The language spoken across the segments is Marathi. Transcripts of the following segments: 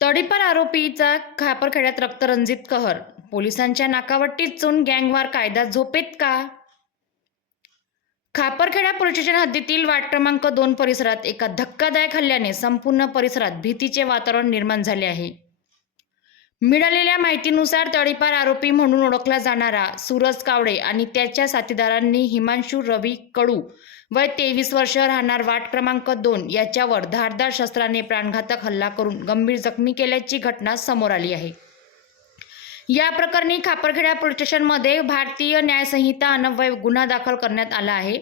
तडीपार आरोपीचा खापरखेड्यात रक्तरंजित कहर. पोलिसांच्या नाकावट्टीत चून गँगवार कायदा झोपेत का? खापरखेडा पोलीस स्टेशन हद्दीतील वार्ड क्रमांक 2 परिसरात एका धक्कादायक हल्ल्याने संपूर्ण परिसरात भीतीचे वातावरण निर्माण झाले आहे. मिळालेल्या माहितीनुसार तडीपार आरोपी म्हणून ओळखला जाणारा सूरज कावडे आणि त्याच्या साथीदारांनी हिमांशू रवी कडू वय 23 वर्ष राहणार वार्ड क्रमांक 2 याच्यावर धारदार शस्त्राने प्राणघातक हल्ला करून गंभीर जखमी केल्याची घटना समोर आली आहे. या प्रकरणी खापरखेडा पोलीस स्टेशनमध्ये भारतीय न्याय संहिता अन्वये गुन्हा दाखल करण्यात आला आहे.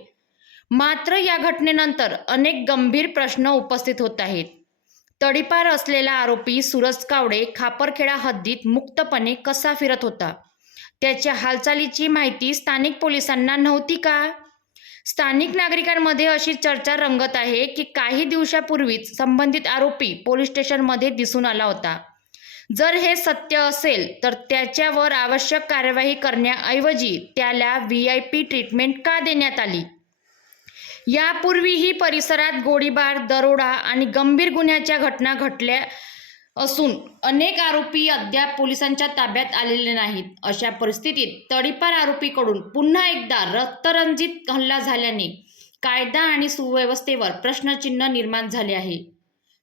मात्र या घटनेनंतर अनेक गंभीर प्रश्न उपस्थित होत आहेत. तडीपार असलेला आरोपी सूरज कावडे खापरखेडा हद्दीत मुक्तपणे कसा फिरत होता? त्याच्या हालचालीची माहिती स्थानिक पोलिसांना नव्हती का? स्थानिक नागरिकांमध्ये अशी चर्चा रंगत आहे की काही दिवसापूर्वीच संबंधित आरोपी पोलीस स्टेशनमध्ये दिसून आला होता. जर हे सत्य असेल तर त्याच्यावर आवश्यक कार्यवाही करण्याऐवजी त्याला VIP ट्रीटमेंट का देण्यात आली? यापूर्वीही परिसरात गोळीबार, दरोडा आणि गंभीर गुन्ह्याच्या घटना घडल्या असून अनेक आरोपी अद्याप पोलिसांच्या ताब्यात आलेले नाहीत. अशा परिस्थितीत तडीपार आरोपीकडून पुन्हा एकदा रक्तरंजित हल्ला झाल्याने कायदा आणि सुव्यवस्थेवर प्रश्नचिन्ह निर्माण झाले आहे.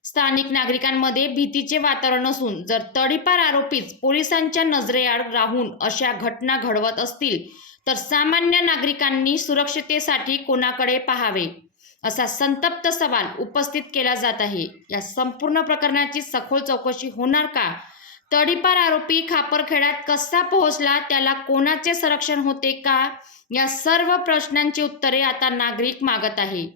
स्थानिक नागरिकांमध्ये भीतीचे वातावरण असून जर तडीपार आरोपीच पोलिसांच्या नजरेआड राहून अशा घटना घडवत असतील तर सामान्य नागरिकांनी सुरक्षिततेसाठी कोणाकडे पाहावे, असा संतप्त सवाल उपस्थित केला जात आहे. या संपूर्ण प्रकरणाची सखोल चौकशी होणार का? तडीपार आरोपी खापरखेड्यात कसा पोहोचला? त्याला कोणाचे संरक्षण होते का? या सर्व प्रश्नांची उत्तरे आता नागरिक मागत आहे.